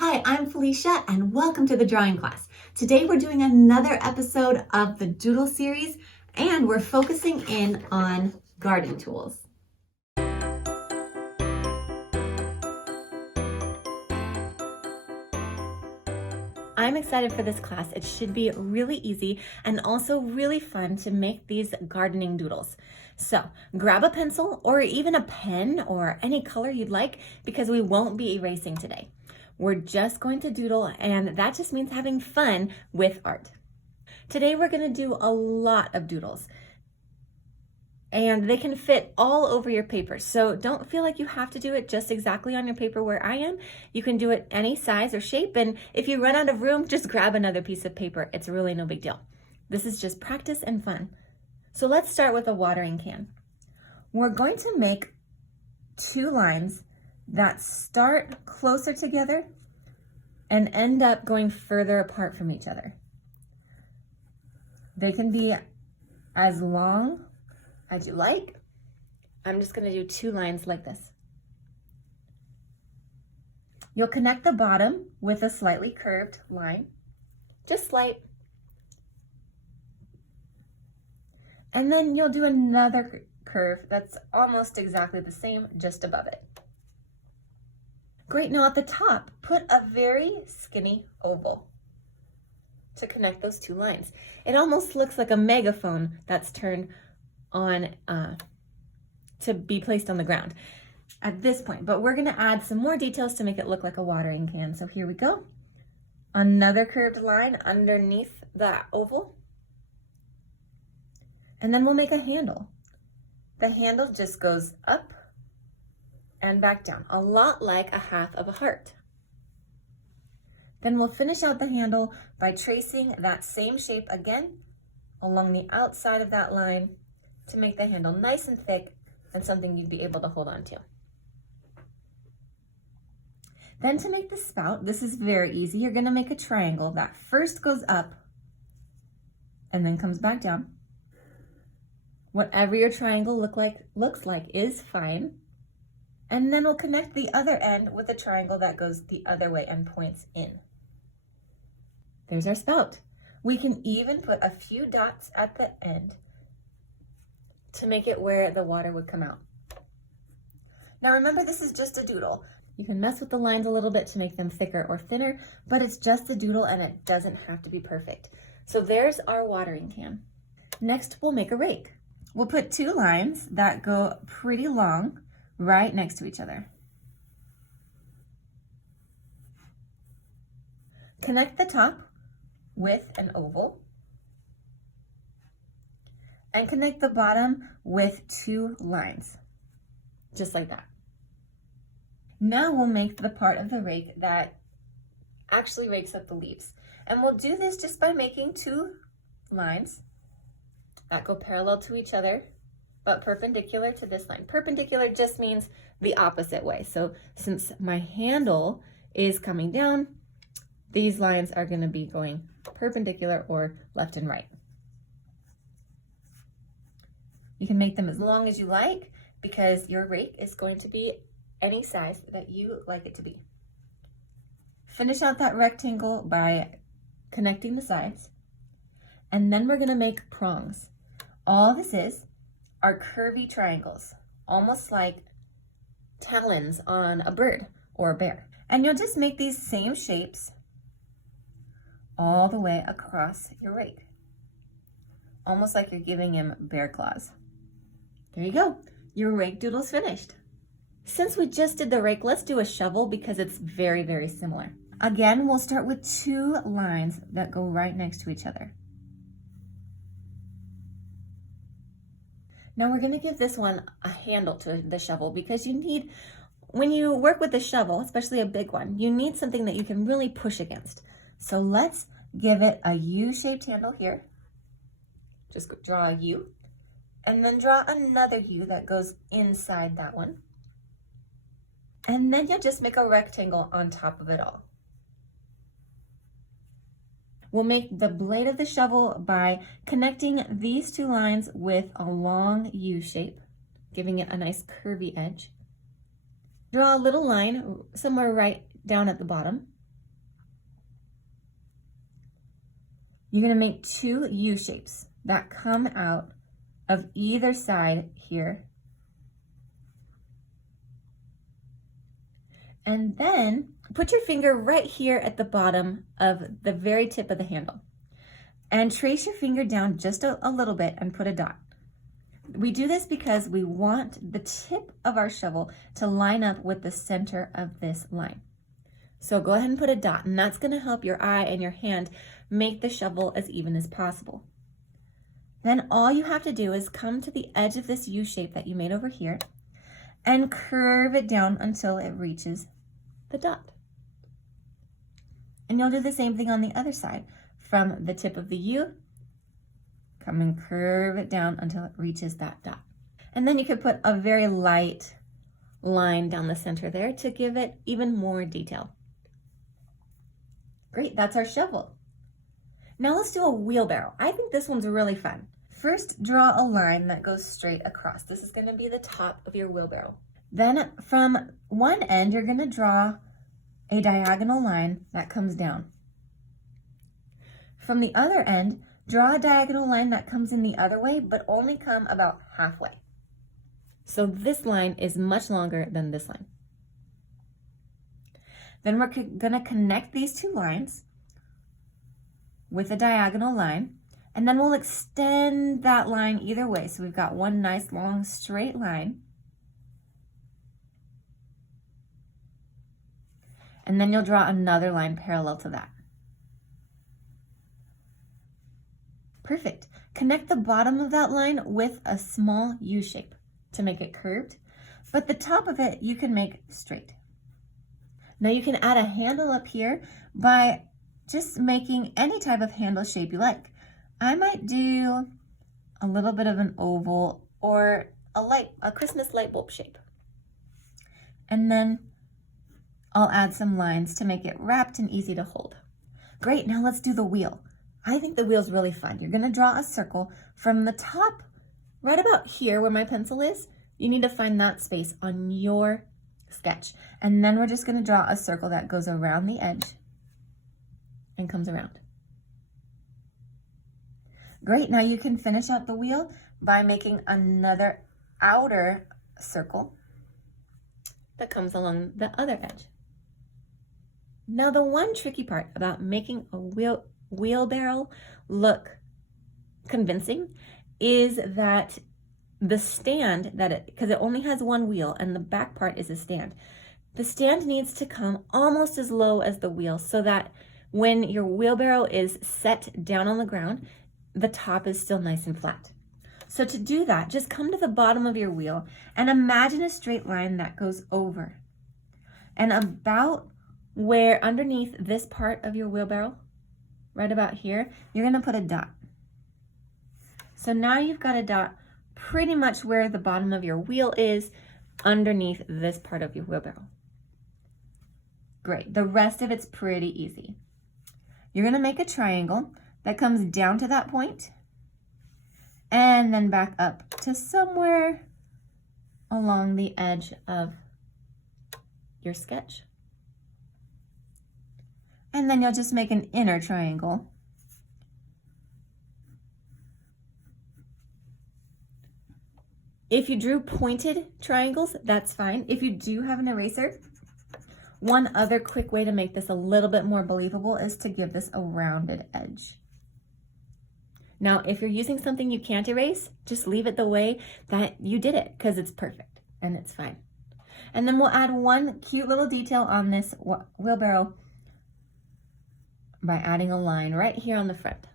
Hi, I'm Felicia and welcome to the drawing class. Today we're doing another episode of the Doodle series and we're focusing in on garden tools. I'm excited for this class. It should be really easy and also really fun to make these gardening doodles. So grab a pencil or even a pen or any color you'd like because we won't be erasing today. We're just going to doodle, and that just means having fun with art. Today we're going to do a lot of doodles, and they can fit all over your paper. So don't feel like you have to do it just exactly on your paper where I am. You can do it any size or shape, and if you run out of room, just grab another piece of paper. It's really no big deal. This is just practice and fun. So let's start with a watering can. We're going to make two lines that start closer together and end up going further apart from each other. They can be as long as you like. I'm just going to do two lines like this. You'll connect the bottom with a slightly curved line, just slight. And then you'll do another curve that's almost exactly the same, just above it. Great, now at the top, put a very skinny oval to connect those two lines. It almost looks like a megaphone that's turned on to be placed on the ground at this point, but we're gonna add some more details to make it look like a watering can. So here we go. Another curved line underneath that oval. And then we'll make a handle. The handle just goes up and back down, a lot like a half of a heart. Then we'll finish out the handle by tracing that same shape again along the outside of that line to make the handle nice and thick and something you'd be able to hold on to. Then to make the spout, this is very easy. You're gonna make a triangle that first goes up and then comes back down. Whatever your triangle looks like is fine. And then we'll connect the other end with a triangle that goes the other way and points in. There's our spout. We can even put a few dots at the end to make it where the water would come out. Now remember, this is just a doodle. You can mess with the lines a little bit to make them thicker or thinner, but it's just a doodle and it doesn't have to be perfect. So there's our watering can. Next, we'll make a rake. We'll put two lines that go pretty long right next to each other. Connect the top with an oval and connect the bottom with two lines, just like that. Now we'll make the part of the rake that actually rakes up the leaves. And we'll do this just by making two lines that go parallel to each other, but perpendicular to this line. Perpendicular just means the opposite way. So since my handle is coming down, these lines are going to be going perpendicular or left and right. You can make them as long as you like because your rake is going to be any size that you like it to be. Finish out that rectangle by connecting the sides, and then we're going to make prongs. All this are curvy triangles, almost like talons on a bird or a bear. And you'll just make these same shapes all the way across your rake, almost like you're giving him bear claws. There you go, your rake doodle's finished. Since we just did the rake, let's do a shovel because it's very, very similar. Again, we'll start with two lines that go right next to each other. Now we're gonna give this one a handle to the shovel because you need, when you work with the shovel, especially a big one, you need something that you can really push against. So let's give it a U-shaped handle here. Just draw a U and then draw another U that goes inside that one. And then you'll just make a rectangle on top of it all. We'll make the blade of the shovel by connecting these two lines with a long U shape, giving it a nice curvy edge. Draw a little line somewhere right down at the bottom You're gonna make two U shapes that come out of either side here. And then put your finger right here at the bottom of the very tip of the handle and trace your finger down just a little bit and put a dot. We do this because we want the tip of our shovel to line up with the center of this line. So go ahead and put a dot, and that's going to help your eye and your hand make the shovel as even as possible. Then all you have to do is come to the edge of this U shape that you made over here and curve it down until it reaches the dot. And you'll do the same thing on the other side. From the tip of the U, come and curve it down until it reaches that dot. And then you could put a very light line down the center there to give it even more detail. Great, that's our shovel. Now let's do a wheelbarrow. I think this one's really fun. First, draw a line that goes straight across. This is gonna be the top of your wheelbarrow. Then from one end, you're gonna draw a diagonal line that comes down. From the other end, draw a diagonal line that comes in the other way, but only come about halfway. So this line is much longer than this line. Then we're gonna connect these two lines with a diagonal line, and then we'll extend that line either way. So we've got one nice long straight line. And then you'll draw another line parallel to that. Perfect. Connect the bottom of that line with a small U shape to make it curved, but the top of it you can make straight. Now you can add a handle up here by just making any type of handle shape you like. I might do a little bit of an oval or a Christmas light bulb shape. And then I'll add some lines to make it wrapped and easy to hold. Great, now let's do the wheel. I think the wheel's really fun. You're gonna draw a circle from the top, right about here where my pencil is. You need to find that space on your sketch. And then we're just gonna draw a circle that goes around the edge and comes around. Great, now you can finish out the wheel by making another outer circle that comes along the other edge. Now the one tricky part about making a wheelbarrow look convincing is that the stand because it only has one wheel and the back part is a stand. The stand needs to come almost as low as the wheel so that when your wheelbarrow is set down on the ground, the top is still nice and flat. So to do that, just come to the bottom of your wheel and imagine a straight line that goes over. And about where underneath this part of your wheelbarrow, right about here, you're gonna put a dot. So now you've got a dot pretty much where the bottom of your wheel is underneath this part of your wheelbarrow. Great, the rest of it's pretty easy. You're gonna make a triangle that comes down to that point and then back up to somewhere along the edge of your sketch. And then you'll just make an inner triangle. If you drew pointed triangles, that's fine. If you do have an eraser, one other quick way to make this a little bit more believable is to give this a rounded edge. Now, if you're using something you can't erase, just leave it the way that you did it because it's perfect and it's fine. And then we'll add one cute little detail on this wheelbarrow by adding a line right here on the front.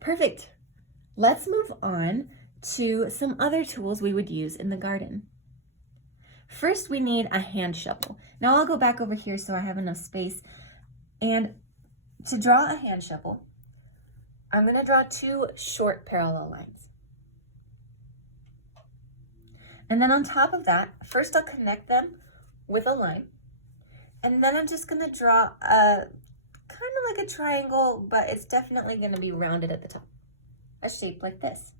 Perfect. Let's move on to some other tools we would use in the garden. First, we need a hand shovel. Now I'll go back over here so I have enough space. And to draw a hand shovel, I'm going to draw two short parallel lines. And then on top of that, first I'll connect them with a line. And then I'm just going to draw a kind of like a triangle, but it's definitely going to be rounded at the top. A shape like this.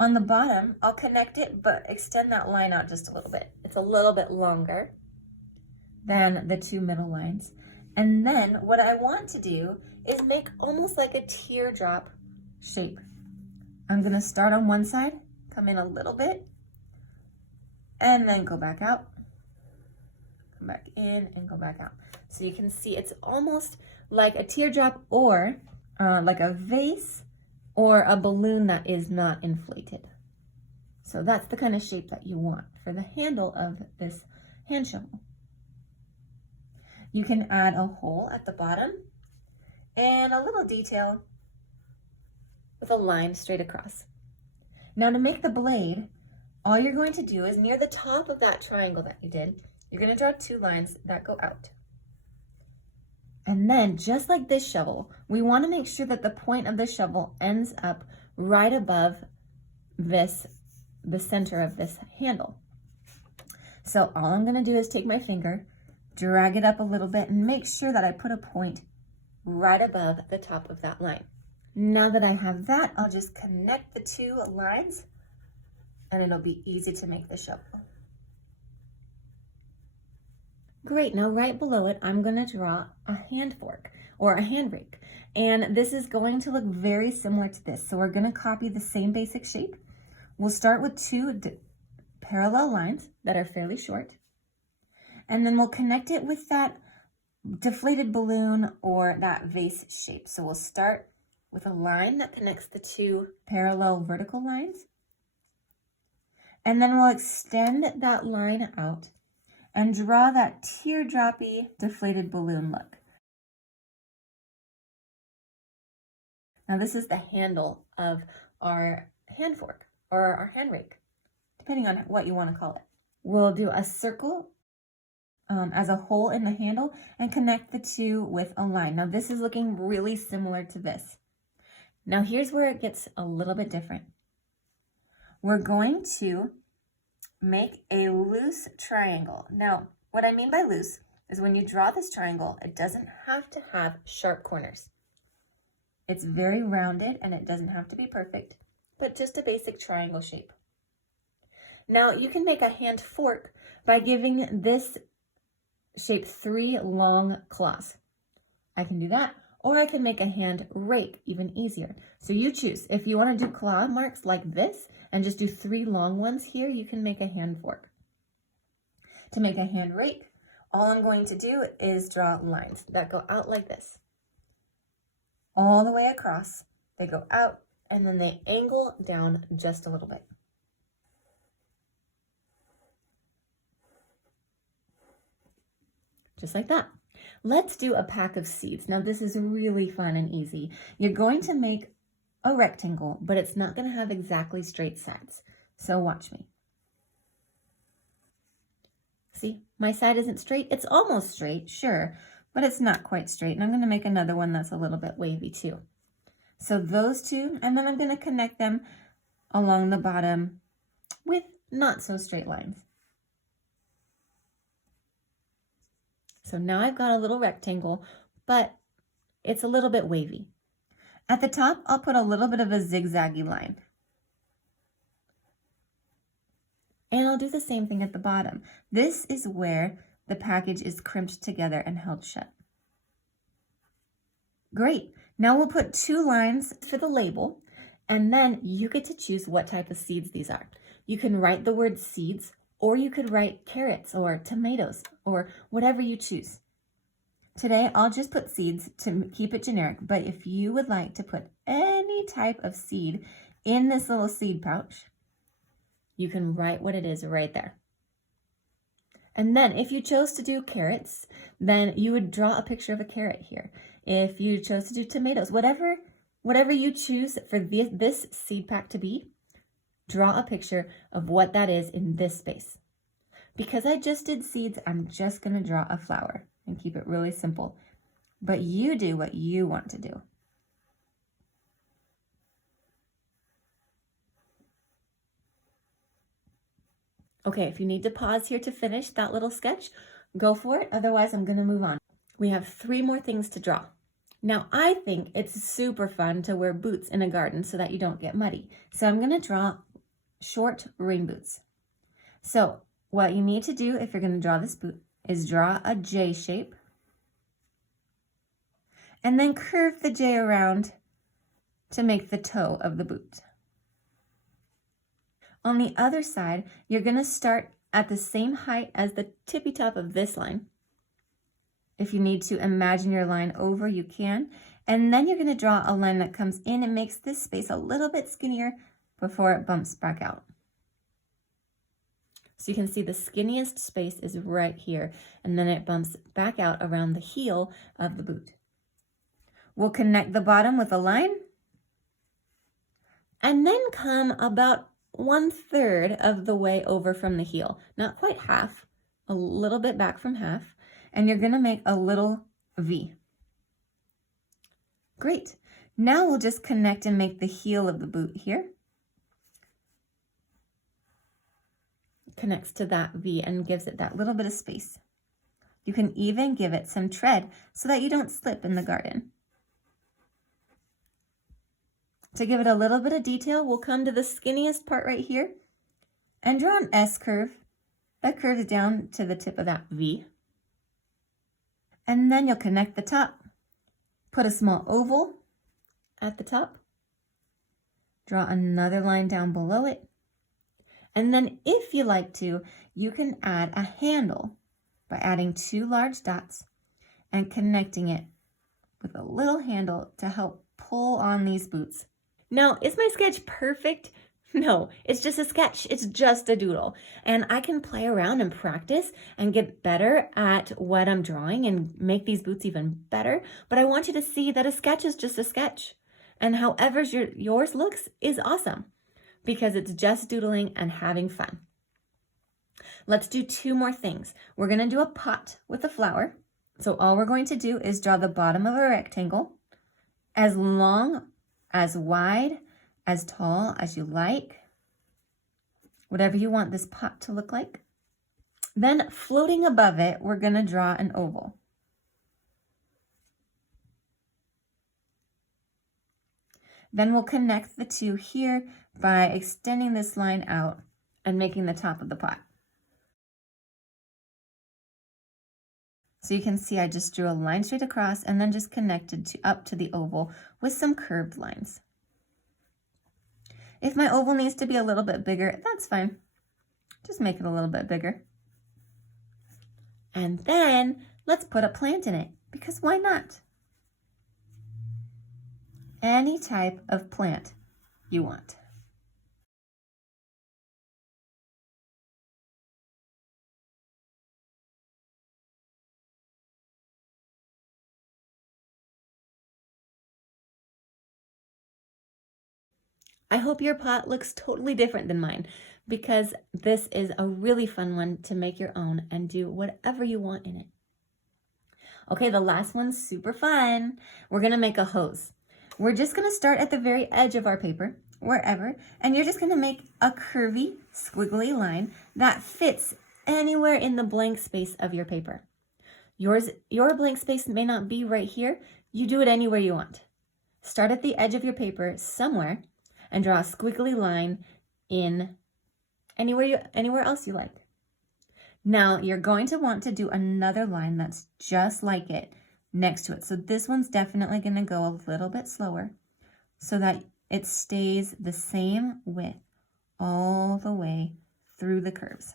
On the bottom, I'll connect it, but extend that line out just a little bit. It's a little bit longer than the two middle lines. And then what I want to do is make almost like a teardrop shape. I'm gonna start on one side, come in a little bit, and then go back out, come back in and go back out. So you can see it's almost like a teardrop or like a vase or a balloon that is not inflated. So that's the kind of shape that you want for the handle of this hand shovel. You can add a hole at the bottom and a little detail with a line straight across. Now to make the blade, all you're going to do is near the top of that triangle that you did, you're going to draw 2 lines that go out. And then just like this shovel, we want to make sure that the point of the shovel ends up right above this, the center of this handle. So all I'm going to do is take my finger, drag it up a little bit, and make sure that I put a point right above the top of that line. Now that I have that, I'll just connect the 2 lines and it'll be easy to make the shovel. Great, now right below it, I'm gonna draw a hand fork or a hand rake. And this is going to look very similar to this. So we're gonna copy the same basic shape. We'll start with 2 parallel lines that are fairly short. And then we'll connect it with that deflated balloon or that vase shape. So we'll start with a line that connects the 2 parallel vertical lines. And then we'll extend that line out and draw that teardroppy deflated balloon look. Now this is the handle of our hand fork or our hand rake, depending on what you want to call it. We'll do a circle as a hole in the handle and connect the 2 with a line. Now this is looking really similar to this. Now here's where it gets a little bit different. We're going to make a loose triangle. Now, what I mean by loose is when you draw this triangle, it doesn't have to have sharp corners. It's very rounded and it doesn't have to be perfect, but just a basic triangle shape. Now, you can make a hand fork by giving this shape 3 long claws. I can do that. Or I can make a hand rake even easier. So you choose. If you want to do claw marks like this and just do 3 long ones here, you can make a hand fork. To make a hand rake, all I'm going to do is draw lines that go out like this. All the way across. They go out and then they angle down just a little bit. Just like that. Let's do a pack of seeds. Now this is really fun and easy. You're going to make a rectangle, but it's not going to have exactly straight sides. So watch me. See, my side isn't straight. It's almost straight, sure, but it's not quite straight. And I'm going to make another one that's a little bit wavy too. So those 2, and then I'm going to connect them along the bottom with not so straight lines. So now I've got a little rectangle, but it's a little bit wavy. At the top, I'll put a little bit of a zigzaggy line. And I'll do the same thing at the bottom. This is where the package is crimped together and held shut. Great. Now we'll put 2 lines for the label, and then you get to choose what type of seeds these are. You can write the word seeds, or you could write carrots or tomatoes or whatever you choose. Today, I'll just put seeds to keep it generic, but if you would like to put any type of seed in this little seed pouch, you can write what it is right there. And then if you chose to do carrots, then you would draw a picture of a carrot here. If you chose to do tomatoes, whatever you choose for this seed pack to be, draw a picture of what that is in this space. Because I just did seeds, I'm just going to draw a flower and keep it really simple. But you do what you want to do. Okay, if you need to pause here to finish that little sketch, go for it. Otherwise, I'm going to move on. We have 3 more things to draw. Now, I think it's super fun to wear boots in a garden so that you don't get muddy. So I'm going to draw short rain boots. So what you need to do if you're going to draw this boot is draw a J shape and then curve the J around to make the toe of the boot. On the other side, you're going to start at the same height as the tippy top of this line. If you need to imagine your line over, you can. And then you're going to draw a line that comes in and makes this space a little bit skinnier before it bumps back out. So you can see the skinniest space is right here, and then it bumps back out around the heel of the boot. We'll connect the bottom with a line, and then come about 1/3 of the way over from the heel. Not quite half, a little bit back from half, and you're gonna make a little V. Great. Now we'll just connect and make the heel of the boot here. Connects to that V and gives it that little bit of space. You can even give it some tread so that you don't slip in the garden. To give it a little bit of detail, we'll come to the skinniest part right here and draw an S curve that curves down to the tip of that V. And then you'll connect the top, put a small oval at the top, draw another line down below it, and then if you like to, you can add a handle by adding 2 large dots and connecting it with a little handle to help pull on these boots. Now, is my sketch perfect? No, it's just a sketch. It's just a doodle. And I can play around and practice and get better at what I'm drawing and make these boots even better. But I want you to see that a sketch is just a sketch. And however yours looks is awesome because it's just doodling and having fun. Let's do 2 more things. We're going to do a pot with a flower. So all we're going to do is draw the bottom of a rectangle as long, as wide, as tall as you like, whatever you want this pot to look like. Then floating above it, we're going to draw an oval. Then we'll connect the 2 here by extending this line out and making the top of the pot. So you can see I just drew a line straight across and then just connected up to the oval with some curved lines. If my oval needs to be a little bit bigger, that's fine. Just make it a little bit bigger. And then let's put a plant in it, because why not? Any type of plant you want. I hope your pot looks totally different than mine, because this is a really fun one to make your own and do whatever you want in it. Okay, the last one's super fun. We're gonna make a hose. We're just gonna start at the very edge of our paper, wherever, and you're just gonna make a curvy, squiggly line that fits anywhere in the blank space of your paper. Your blank space may not be right here. You do it anywhere you want. Start at the edge of your paper somewhere and draw a squiggly line in anywhere else you like. Now you're going to want to do another line that's just like it next to it. So this one's definitely going to go a little bit slower so that it stays the same width all the way through the curves.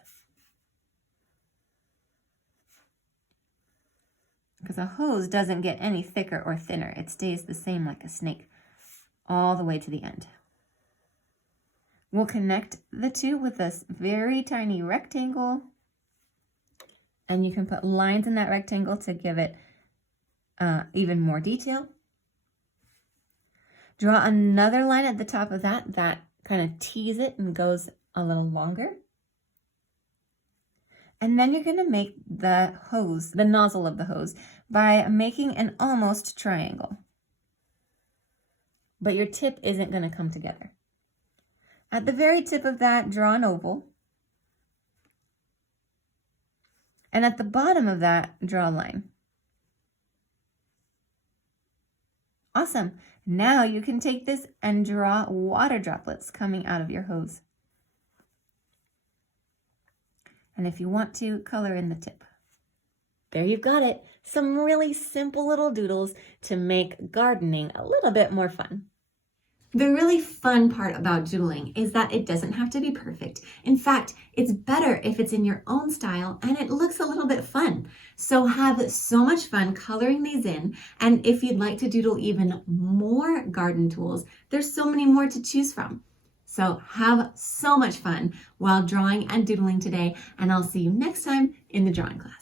Because a hose doesn't get any thicker or thinner. It stays the same like a snake all the way to the end. We'll connect the 2 with this very tiny rectangle, and you can put lines in that rectangle to give it even more detail. Draw another line at the top of that kind of tees it and goes a little longer. And then you're going to make the hose, the nozzle of the hose, by making an almost triangle. But your tip isn't going to come together. At the very tip of that, draw an oval. And at the bottom of that, draw a line. Awesome. Now you can take this and draw water droplets coming out of your hose. And if you want to, color in the tip. There you've got it. Some really simple little doodles to make gardening a little bit more fun. The really fun part about doodling is that it doesn't have to be perfect. In fact, it's better if it's in your own style and it looks a little bit fun. So have so much fun coloring these in. And if you'd like to doodle even more garden tools, there's so many more to choose from. So have so much fun while drawing and doodling today, and I'll see you next time in the drawing class.